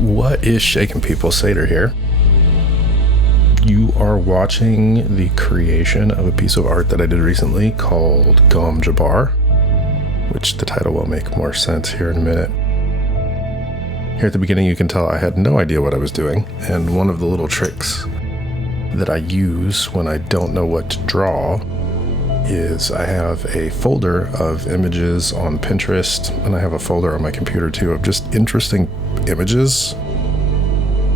What is shaking, people? Seder here. You are watching the creation of a piece of art that I did recently called Gom Jabbar, which the title will make more sense here in a minute. Here at the beginning, you can tell I had no idea what I was doing, and one of the little tricks that I use when I don't know what to draw is I have a folder of images on Pinterest, and I have a folder on my computer too of just interesting images,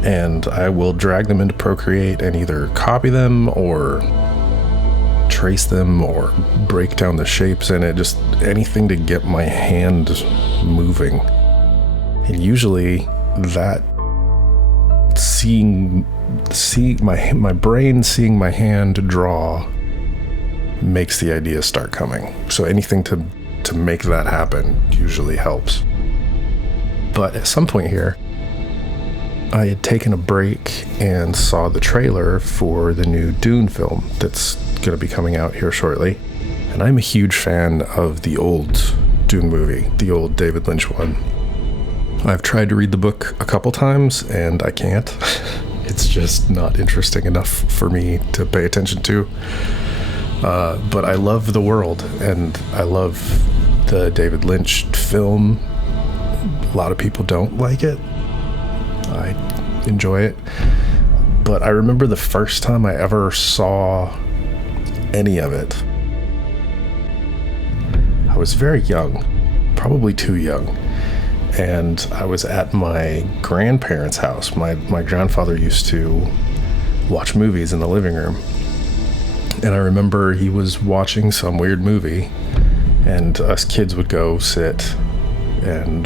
and I will drag them into Procreate and either copy them or trace them or break down the shapes in it, just anything to get my hand moving. And usually that seeing my brain seeing my hand draw makes the ideas start coming. So anything to make that happen usually helps. But at some point here, I had taken a break and saw the trailer for the new Dune film that's going to be coming out here shortly. And I'm a huge fan of the old Dune movie, the old David Lynch one. I've tried to read the book a couple times and I can't. It's just not interesting enough for me to pay attention to. But I love the world and I love the David Lynch film. A lot of people don't like it. I enjoy it. But I remember the first time I ever saw any of it. I was very young, probably too young. And I was at my grandparents' house. My grandfather used to watch movies in the living room. And I remember he was watching some weird movie, and us kids would go sit, and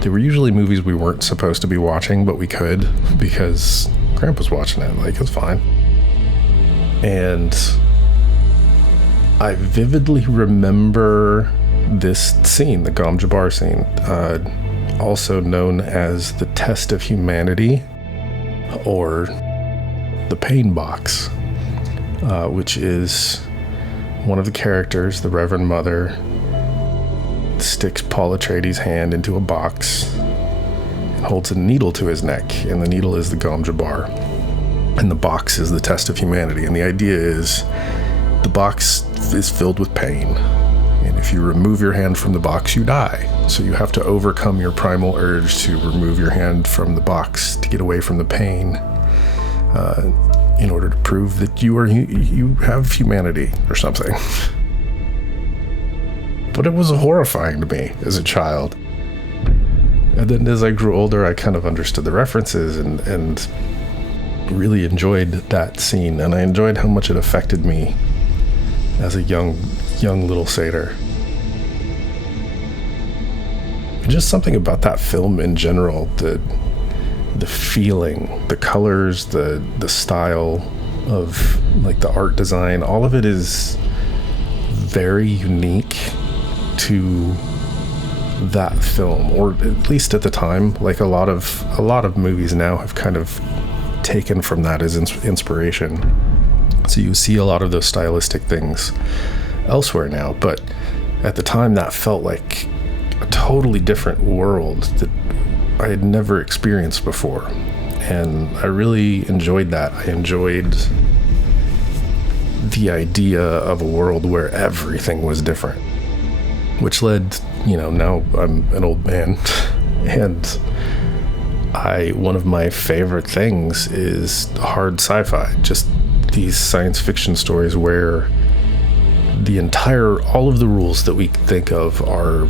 they were usually movies we weren't supposed to be watching, but we could because Grandpa's watching it. Like, it's fine. And I vividly remember this scene, the Gom Jabbar scene, also known as the test of humanity or the pain box, which is one of the characters, the Reverend Mother, sticks Paul Atreides' hand into a box and holds a needle to his neck, and the needle is the Gom Jabbar, and the box is the test of humanity. And the idea is the box is filled with pain, and if you remove your hand from the box, you die. So you have to overcome your primal urge to remove your hand from the box to get away from the pain, in order to prove that you have humanity or something. But it was horrifying to me as a child. And then as I grew older, I kind of understood the references and really enjoyed that scene. And I enjoyed how much it affected me as a young little satyr. Just something about that film in general, the feeling, the colors, the style of like the art design, all of it is very unique to that film, or at least at the time. Like a lot of movies now have kind of taken from that as inspiration. So you see a lot of those stylistic things elsewhere now, but at the time that felt like a totally different world that I had never experienced before. And I really enjoyed that. I enjoyed the idea of a world where everything was different, which led, now I'm an old man, and one of my favorite things is hard sci-fi, just these science fiction stories where all of the rules that we think of are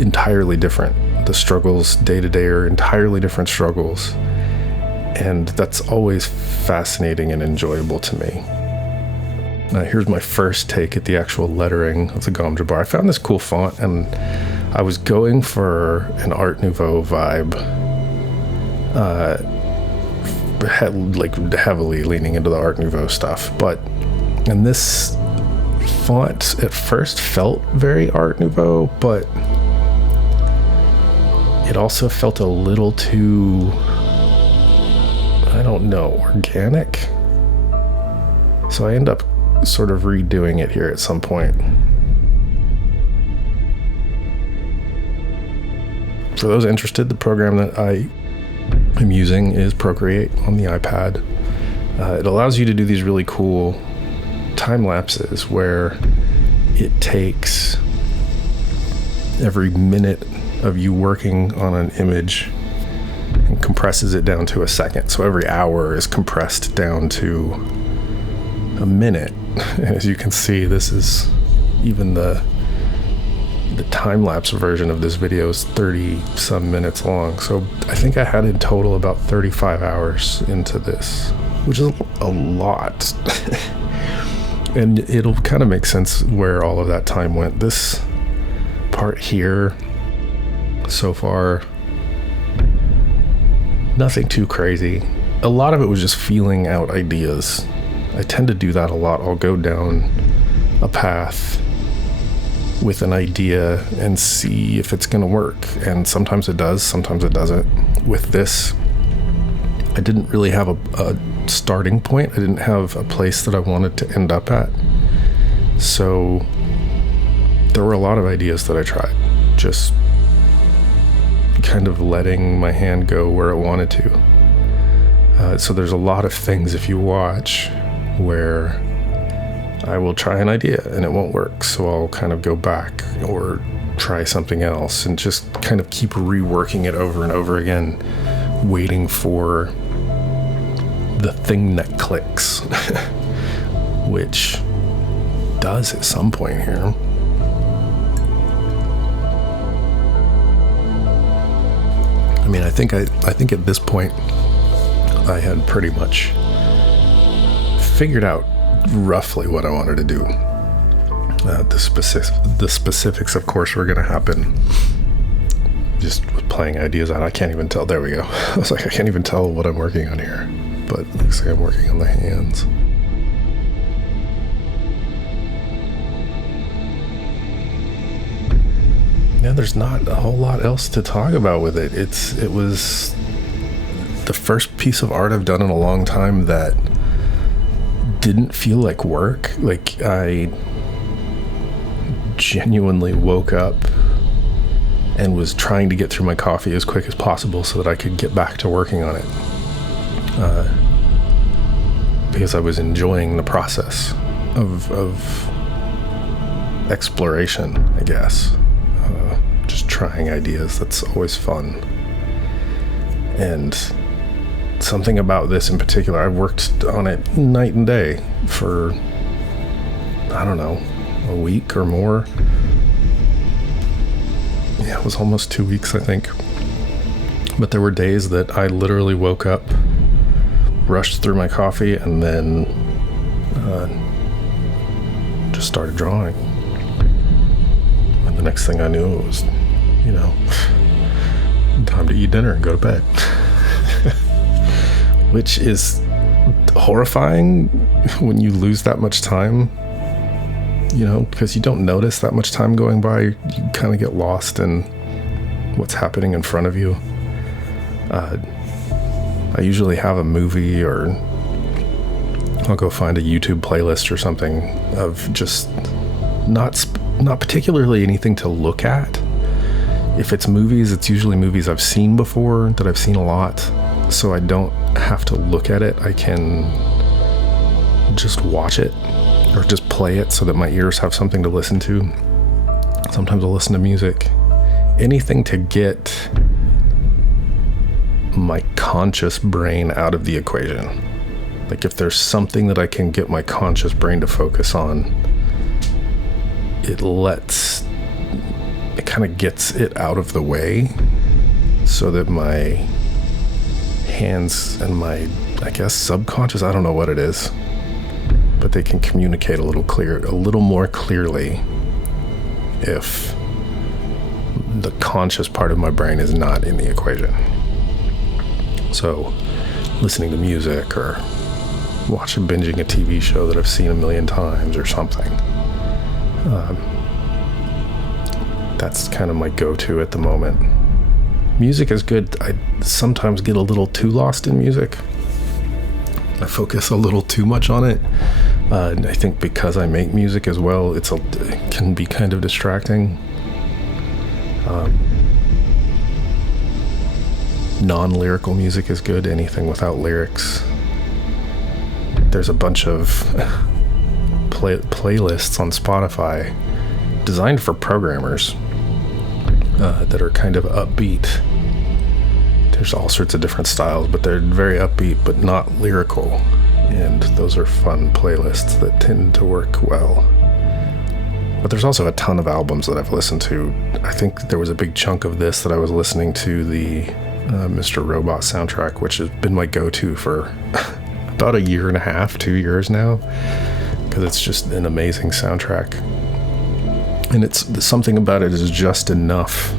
entirely different. The struggles day to day are entirely different struggles, and that's always fascinating and enjoyable to me. Now here's my first take at the actual lettering of the Gom Jabbar. I found this cool font, and I was going for an Art Nouveau vibe, heavily leaning into the Art Nouveau stuff, and this font at first felt very Art Nouveau, but it also felt a little too, organic. So I end up sort of redoing it here at some point. For those interested, the program that I I'm using is Procreate on the iPad. It allows you to do these really cool time lapses where it takes every minute of you working on an image and compresses it down to a second. So every hour is compressed down to a minute. And as you can see, this is even the time-lapse version of this video is 30 some minutes long. So I think I had in total about 35 hours into this, which is a lot. And it'll kind of make sense where all of that time went. This part here, so far, nothing too crazy. A lot of it was just feeling out ideas. I tend to do that a lot. I'll go down a path with an idea and see if it's going to work. And sometimes it does, sometimes it doesn't. With this, I didn't really have a starting point. I didn't have a place that I wanted to end up at. So there were a lot of ideas that I tried, just kind of letting my hand go where it wanted to. So there's a lot of things, if you watch, where I will try an idea and it won't work. So I'll kind of go back or try something else and just kind of keep reworking it over and over again, waiting for the thing that clicks, which does at some point here. I mean, I think at this point I had pretty much figured out roughly what I wanted to do. The specifics, of course, were going to happen just with playing ideas out. I can't even tell. There we go. I was like, I can't even tell what I'm working on here, but it looks like I'm working on the hands. Yeah, there's not a whole lot else to talk about with it. It was the first piece of art I've done in a long time that didn't feel like work. Like, I genuinely woke up and was trying to get through my coffee as quick as possible so that I could get back to working on it. Because I was enjoying the process of exploration, I guess. Just trying ideas. That's always fun. And something about this in particular, I worked on it night and day for, I don't know, a week or more. Yeah, it was almost 2 weeks, I think. But there were days that I literally woke up, rushed through my coffee, and then just started drawing. And the next thing I knew, it was, time to eat dinner and go to bed. Which is horrifying when you lose that much time, because you don't notice that much time going by. You kind of get lost in what's happening in front of you. I usually have a movie, or I'll go find a YouTube playlist or something of just not particularly anything to look at. If it's movies, it's usually movies I've seen before, that I've seen a lot, so I don't have to look at it. I can just watch it or just play it so that my ears have something to listen to. Sometimes I'll listen to music. Anything to get my conscious brain out of the equation. Like, if there's something that I can get my conscious brain to focus on, it kind of gets it out of the way so that my hands and my, I guess, subconscious, I don't know what it is, but they can communicate a little more clearly if the conscious part of my brain is not in the equation. So listening to music or binging a TV show that I've seen a million times or something. That's kind of my go-to at the moment. Music is good. I sometimes get a little too lost in music. I focus a little too much on it. And I think because I make music as well, it can be kind of distracting. non-lyrical music is good, anything without lyrics. There's a bunch of playlists on Spotify designed for programmers that are kind of upbeat. There's all sorts of different styles, but they're very upbeat but not lyrical, and those are fun playlists that tend to work well. But there's also a ton of albums that I've listened to. I think there was a big chunk of this that I was listening to the Mr. Robot soundtrack, which has been my go-to for about a year and a half, 2 years now, because it's just an amazing soundtrack. And it's something about it is just enough.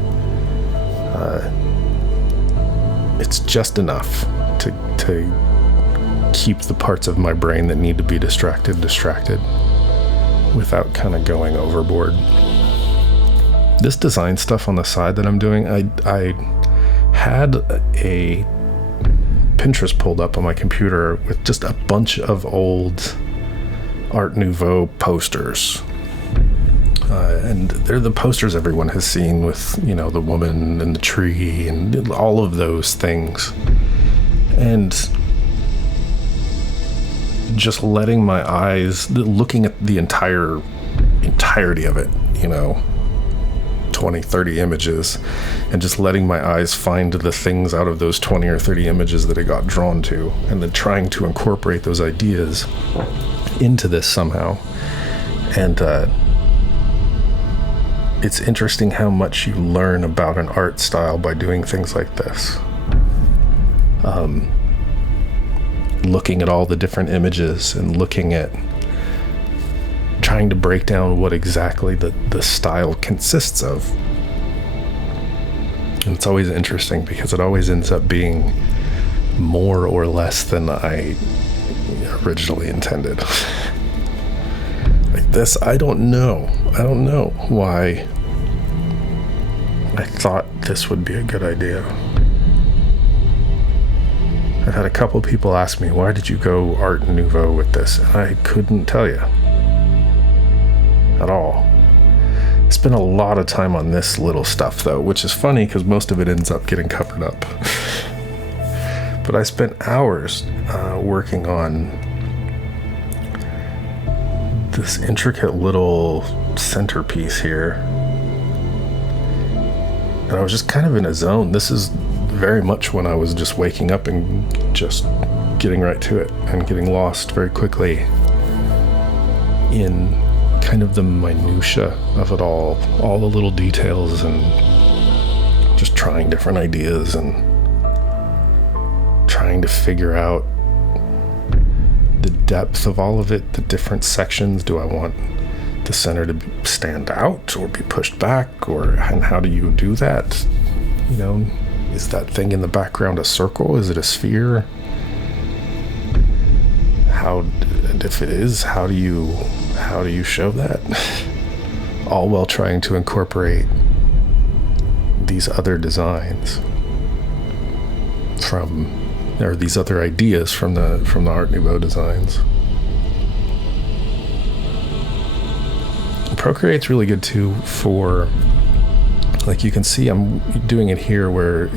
It's just enough to keep the parts of my brain that need to be distracted without kind of going overboard. This design stuff on the side that I'm doing, I had a Pinterest pulled up on my computer with just a bunch of old Art Nouveau posters. And they're the posters everyone has seen with, the woman and the tree and all of those things. And just letting my eyes, looking at the entirety of it, 20, 30 images, and just letting my eyes find the things out of those 20 or 30 images that it got drawn to, and then trying to incorporate those ideas into this somehow. And it's interesting how much you learn about an art style by doing things like this. Looking at all the different images and looking at trying to break down what exactly the style consists of. And it's always interesting because it always ends up being more or less than I originally intended. Like this, I don't know why I thought this would be a good idea. I've had a couple people ask me, why did you go Art Nouveau with this? And I couldn't tell you at all. I spent a lot of time on this little stuff though, which is funny because most of it ends up getting covered up. But I spent hours working on this intricate little centerpiece here. And I was just kind of in a zone. This is very much when I was just waking up and just getting right to it and getting lost very quickly in kind of the minutia of it all the little details, and just trying different ideas and trying to figure out the depth of all of it, the different sections. Do I want the center to stand out or be pushed back, and how do you do that? Is that thing in the background a circle? Is it a sphere? And if it is, how do you show that? All while trying to incorporate these other designs these other ideas from the Art Nouveau designs. Procreate's really good too for, like, you can see I'm doing it here where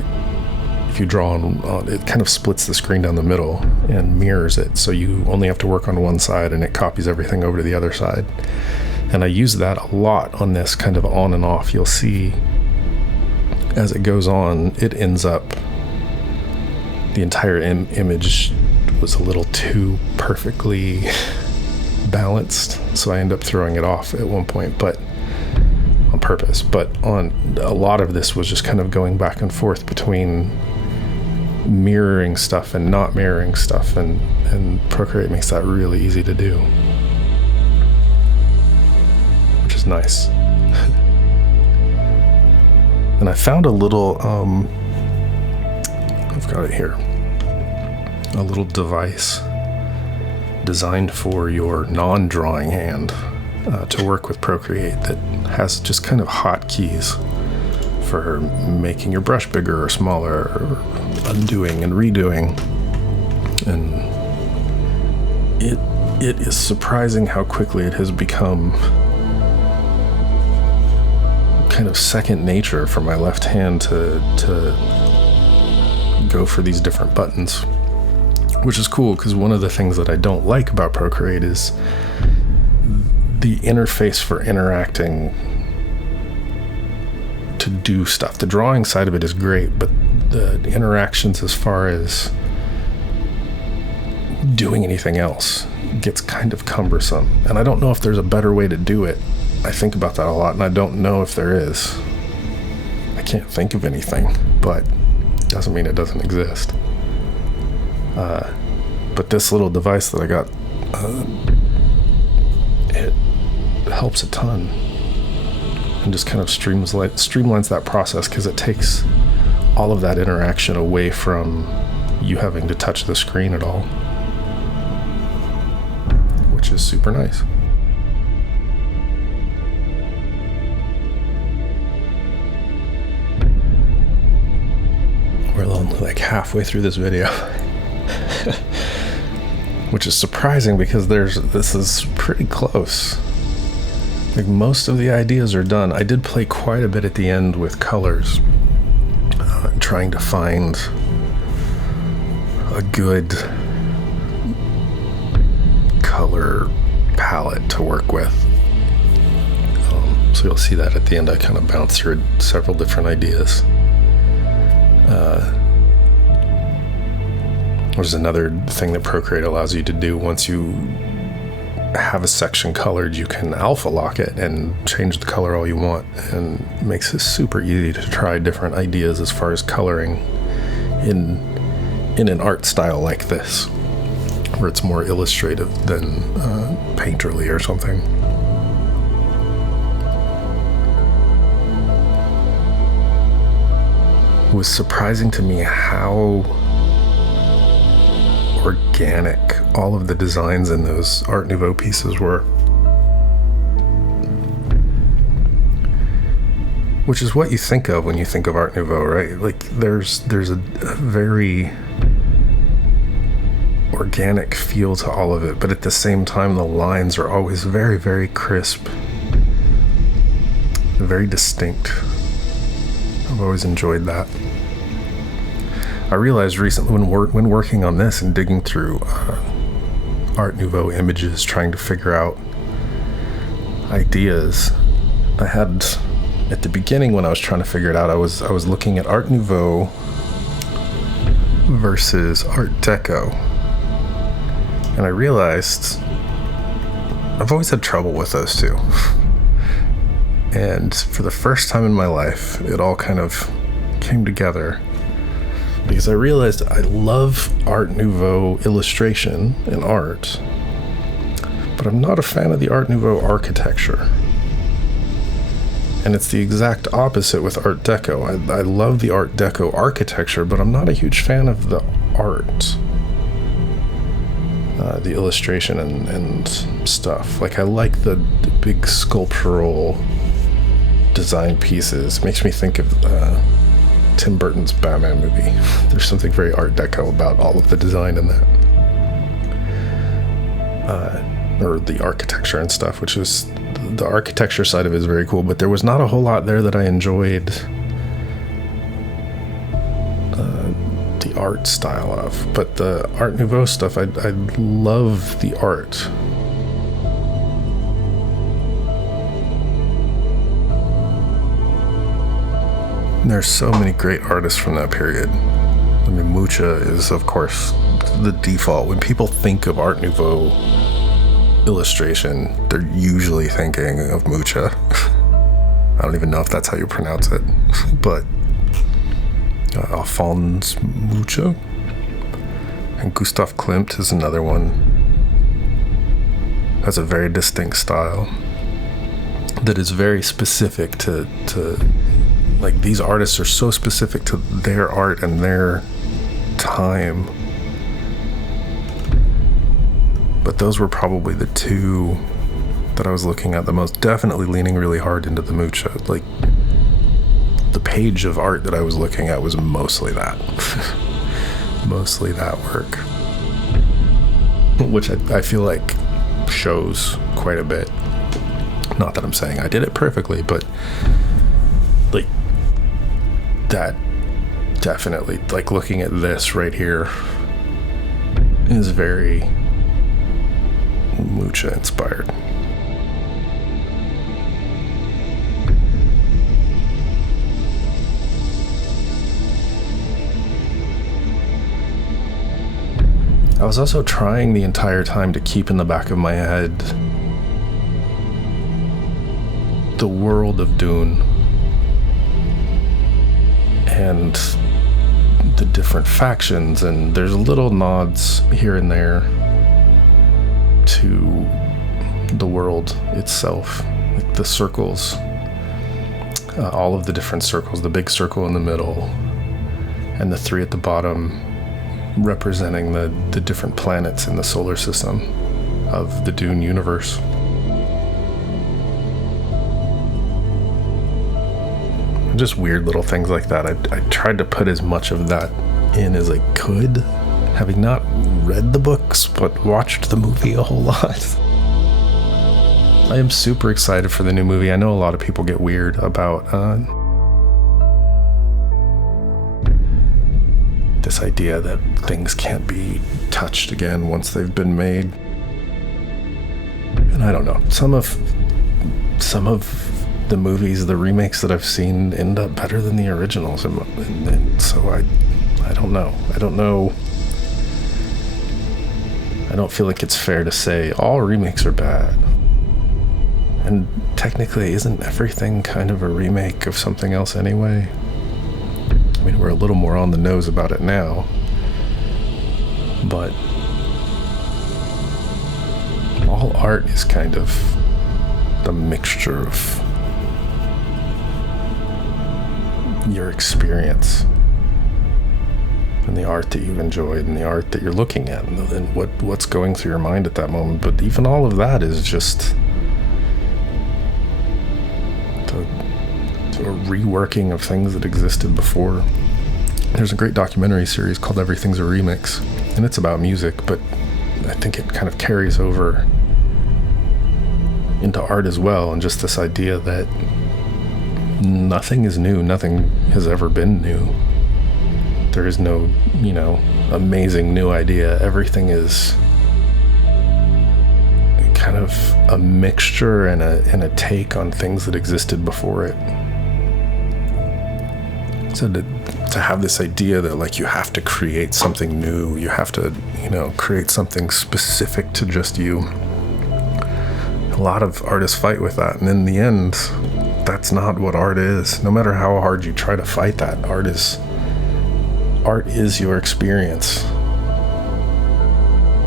if you draw on it kind of splits the screen down the middle and mirrors it, so you only have to work on one side and it copies everything over to the other side. And I use that a lot on this kind of on and off. You'll see as it goes on, it ends up, the entire image was a little too perfectly balanced, so I end up throwing it off at one point, but on purpose. But on a lot of this was just kind of going back and forth between mirroring stuff and not mirroring stuff, and Procreate makes that really easy to do, which is nice. And I found a little I've got it here, a little device designed for your non-drawing hand to work with Procreate that has just kind of hotkeys for making your brush bigger or smaller, or undoing and redoing. And it is surprising how quickly it has become kind of second nature for my left hand to go for these different buttons, which is cool because one of the things that I don't like about Procreate is the interface for interacting to do stuff. The drawing side of it is great, but the interactions as far as doing anything else gets kind of cumbersome. And I don't know if there's a better way to do it. I think about that a lot, and I don't know if there is. I can't think of anything, but doesn't mean it doesn't exist. But this little device that I got, it helps a ton and just kind of streamlines that process, because it takes all of that interaction away from you having to touch the screen at all, which is super nice. We're only like halfway through this video, which is surprising because this is pretty close. Like, most of the ideas are done. I did play quite a bit at the end with colors, trying to find a good color palette to work with. So you'll see that at the end I kind of bounced through several different ideas. There's another thing that Procreate allows you to do. Once you have a section colored, you can alpha lock it and change the color all you want, and it makes it super easy to try different ideas as far as coloring in an art style like this, where it's more illustrative than painterly or something. It was surprising to me how organic all of the designs in those Art Nouveau pieces were. Which is what you think of when you think of Art Nouveau, right? Like, there's a very organic feel to all of it, but at the same time the lines are always very, very crisp, very distinct. I've always enjoyed that. I realized recently when working on this and digging through Art Nouveau images, trying to figure out ideas, I had, at the beginning when I was trying to figure it out, I was looking at Art Nouveau versus Art Deco, and I realized I've always had trouble with those two. And for the first time in my life, it all kind of came together, because I realized I love Art Nouveau illustration and art, but I'm not a fan of the Art Nouveau architecture. And it's the exact opposite with Art Deco. I love the Art Deco architecture, but I'm not a huge fan of the art, the illustration and stuff. Like, I like the big sculptural design pieces. Makes me think of Tim Burton's Batman movie. There's something very Art Deco about all of the design in that, or the architecture and stuff, which is, the architecture side of it is very cool, but there was not a whole lot there that I enjoyed the art style of. But the Art Nouveau stuff, I love the art. There's so many great artists from that period. I mean, Mucha is, of course, the default. When people think of Art Nouveau illustration, they're usually thinking of Mucha. I don't even know if that's how you pronounce it, but Alphonse Mucha. And Gustav Klimt is another one. Has a very distinct style that is very specific to like, these artists are so specific to their art and their time. But those were probably the two that I was looking at the most, definitely leaning really hard into the Mucha. Like, the page of art that I was looking at was mostly that. Mostly that work. Which I feel like shows quite a bit. Not that I'm saying I did it perfectly, but like, that definitely, like, looking at this right here is very Mucha inspired. I was also trying the entire time to keep in the back of my head the world of Dune and the different factions, and there's little nods here and there to the world itself, like the circles, all of the different circles, the big circle in the middle and the three at the bottom representing the different planets in the solar system of the Dune universe. Just weird little things like that. I tried to put as much of that in as I could, having not read the books but watched the movie a whole lot. I am super excited for the new movie. I know a lot of people get weird about this idea that things can't be touched again once they've been made. And I don't know. Some of the movies, the remakes that I've seen, end up better than the originals, and so I don't know. I don't feel like it's fair to say all remakes are bad. And technically, isn't everything kind of a remake of something else anyway? I mean, we're a little more on the nose about it now, but all art is kind of the mixture of your experience and the art that you've enjoyed and the art that you're looking at and what's going through your mind at that moment. But even all of that is just a reworking of things that existed before. There's a great documentary series called Everything's a Remix, and it's about music, but I think it kind of carries over into art as well, and just this idea that nothing is new, nothing has ever been new. There is no, amazing new idea. Everything is kind of a mixture and a take on things that existed before it. So to have this idea that, like, you have to create something new, you have to, create something specific to just you. A lot of artists fight with that, and in the end, that's not what art is. No matter how hard you try to fight that, art is your experience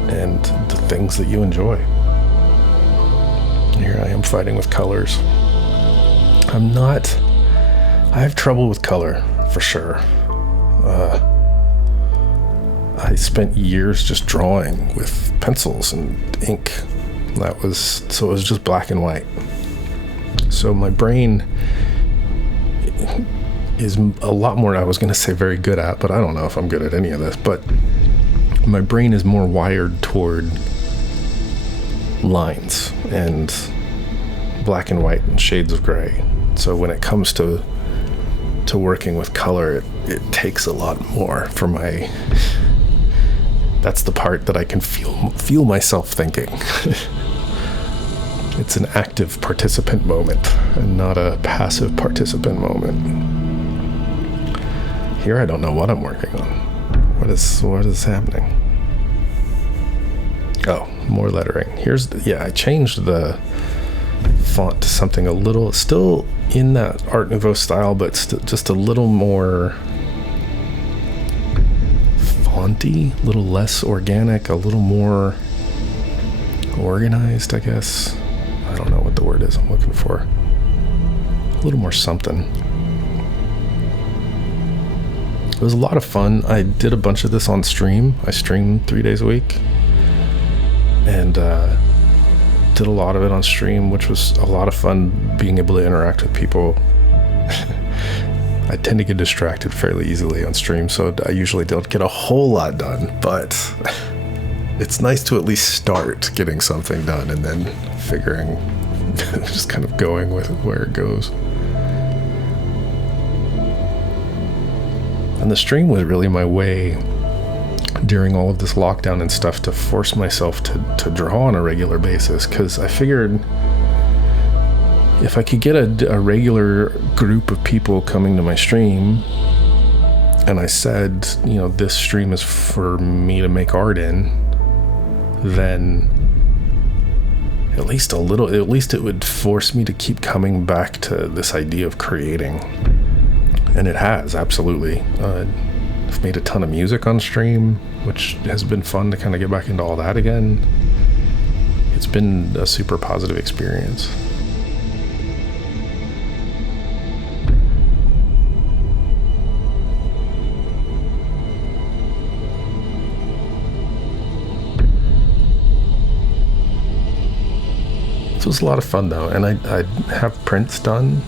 and the things that you enjoy. And here I am fighting with colors. I have trouble with color, for sure. I spent years just drawing with pencils and ink. So it was just black and white. So my brain is a lot more, I was going to say very good at, but I don't know if I'm good at any of this, but my brain is more wired toward lines and black and white and shades of gray. So when it comes to working with color, it takes a lot more for my... That's the part that I can feel myself thinking. It's an active participant moment and not a passive participant moment. Here I don't know what I'm working on. What is happening? Oh, more lettering. I changed the font to something a little, still in that Art Nouveau style, but just a little more fonty, a little less organic, a little more organized, I guess. I don't know what the word is I'm looking for. A little more something. It was a lot of fun. I did a bunch of this on stream. I stream 3 days a week. And did a lot of it on stream, which was a lot of fun, being able to interact with people. I tend to get distracted fairly easily on stream, so I usually don't get a whole lot done, but it's nice to at least start getting something done and then figuring, just kind of going with it where it goes. And the stream was really my way during all of this lockdown and stuff to force myself to draw on a regular basis, because I figured if I could get a regular group of people coming to my stream, and I said, this stream is for me to make art in, then at least it would force me to keep coming back to this idea of creating. And it has, absolutely. I've made a ton of music on stream, which has been fun to kind of get back into all that again. It's been a super positive experience. It was a lot of fun though, and I have prints done.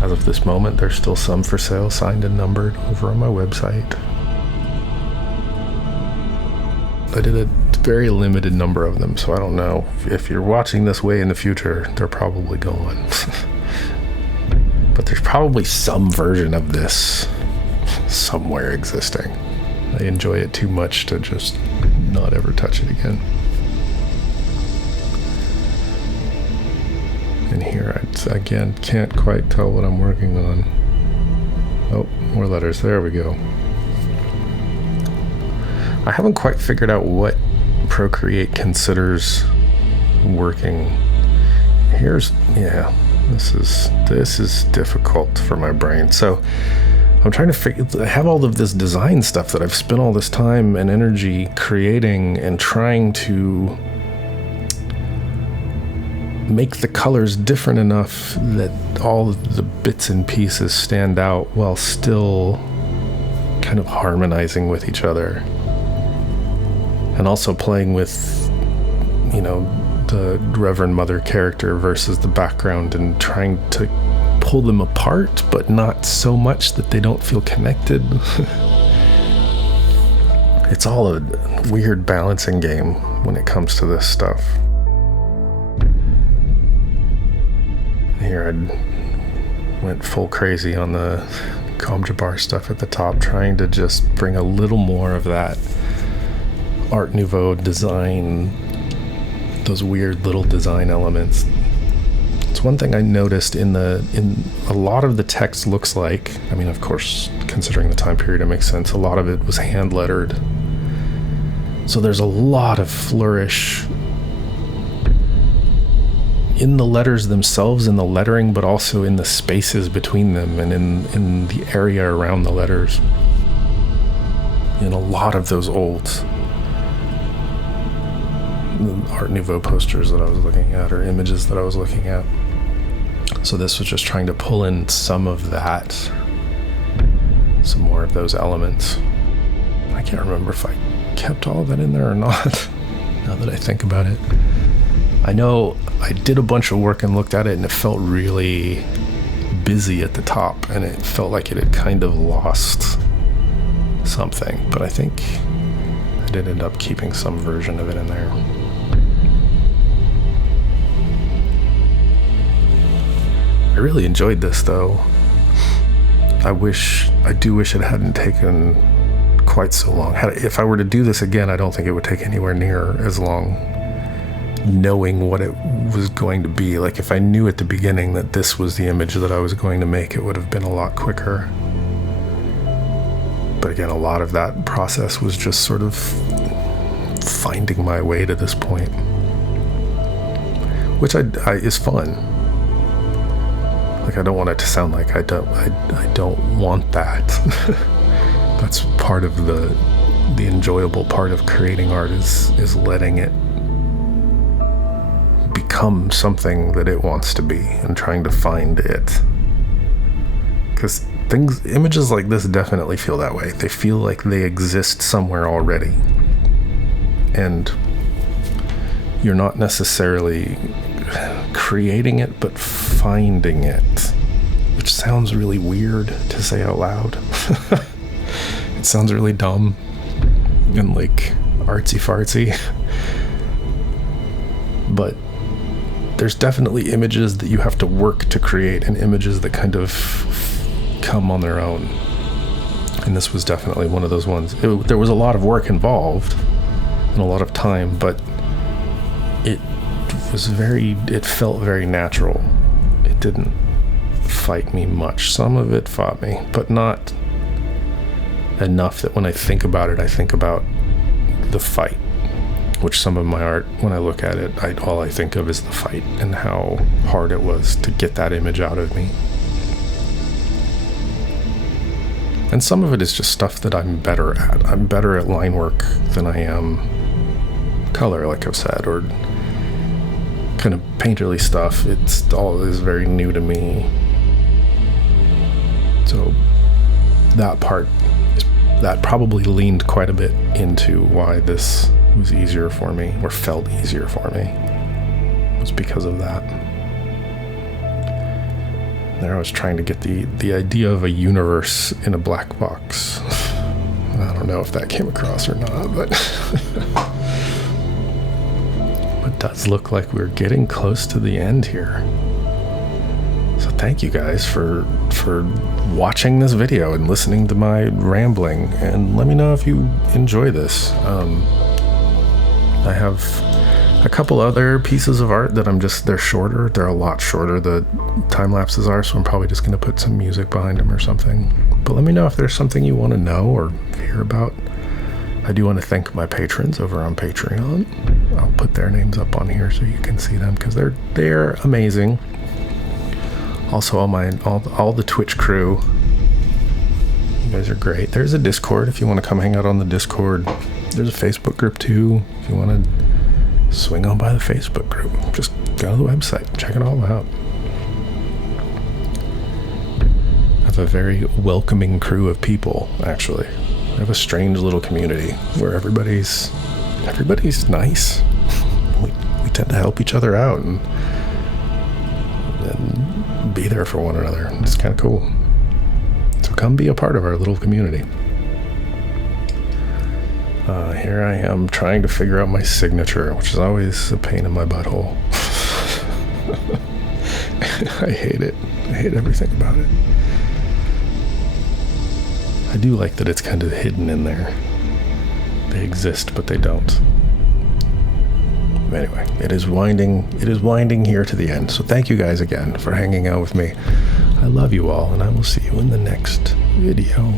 As of this moment, there's still some for sale, signed and numbered, over on my website. I did a very limited number of them, so I don't know. If you're watching this way in the future, they're probably gone. But there's probably some version of this somewhere existing. I enjoy it too much to just not ever touch it again. And here, I again can't quite tell what I'm working on. Oh, more letters. There we go. I haven't quite figured out what Procreate considers working. This is difficult for my brain. So I'm trying to I have all of this design stuff that I've spent all this time and energy creating and trying to make the colors different enough that all of the bits and pieces stand out while still kind of harmonizing with each other. And also playing with, the Reverend Mother character versus the background and trying to pull them apart, but not so much that they don't feel connected. It's all a weird balancing game when it comes to this stuff. Here I went full crazy on the Gom Jabbar stuff at the top, trying to just bring a little more of that Art Nouveau design, those weird little design elements. It's one thing I noticed in a lot of the text looks like, of course, considering the time period, it makes sense. A lot of it was hand lettered. So there's a lot of flourish in the letters themselves, in the lettering, but also in the spaces between them and in the area around the letters. In a lot of those old Art Nouveau posters that I was looking at, or images that I was looking at. So this was just trying to pull in some of that, some more of those elements. I can't remember if I kept all of that in there or not, now that I think about it. I know I did a bunch of work and looked at it, and it felt really busy at the top, and it felt like it had kind of lost something, but I think I did end up keeping some version of it in there. I really enjoyed this though. I do wish it hadn't taken quite so long. If I were to do this again, I don't think it would take anywhere near as long, knowing what it was going to be. Like if I knew at the beginning that this was the image that I was going to make, it would have been a lot quicker. But again, a lot of that process was just sort of finding my way to this point, which is fun. Like I don't want it to sound like I don't want that. That's part of the enjoyable part of creating art is letting it become something that it wants to be and trying to find it. Because images like this definitely feel that way. They feel like they exist somewhere already. And you're not necessarily creating it, but finding it. Which sounds really weird to say out loud. It sounds really dumb and like artsy-fartsy. But there's definitely images that you have to work to create and images that kind of come on their own. And this was definitely one of those ones. There was a lot of work involved and a lot of time, but it felt very natural. It didn't fight me much. Some of it fought me, but not enough that when I think about it, I think about the fight, which some of my art, when I look at it, all I think of is the fight and how hard it was to get that image out of me. And some of it is just stuff that I'm better at. I'm better at line work than I am color, like I've said, or kind of painterly stuff. It's all is very new to me. So that part, that probably leaned quite a bit into why this was easier for me, or felt easier for me. It was because of that. There I was trying to get the idea of a universe in a black box. I don't know if that came across or not, but it does look like we're getting close to the end here. So thank you guys for watching this video and listening to my rambling, and let me know if you enjoy this. I have a couple other pieces of art that they're shorter. They're a lot shorter, the time lapses are, so I'm probably just going to put some music behind them or something. But let me know if there's something you want to know or hear about. I do want to thank my patrons over on Patreon. I'll put their names up on here so you can see them, because they're amazing. Also all the Twitch crew. You guys are great. There's a Discord if you want to come hang out on the Discord. There's a Facebook group too if you want to swing on by the Facebook group. Just go to the website, check it all out. I have a very welcoming crew of people, actually. I have a strange little community where everybody's nice. We tend to help each other out and be there for one another. It's kind of cool. So come be a part of our little community. Here I am trying to figure out my signature, which is always a pain in my butthole. I hate it. I hate everything about it. I do like that it's kind of hidden in there. They exist, but they don't. Anyway, it is winding here to the end. So thank you guys again for hanging out with me. I love you all, and I will see you in the next video.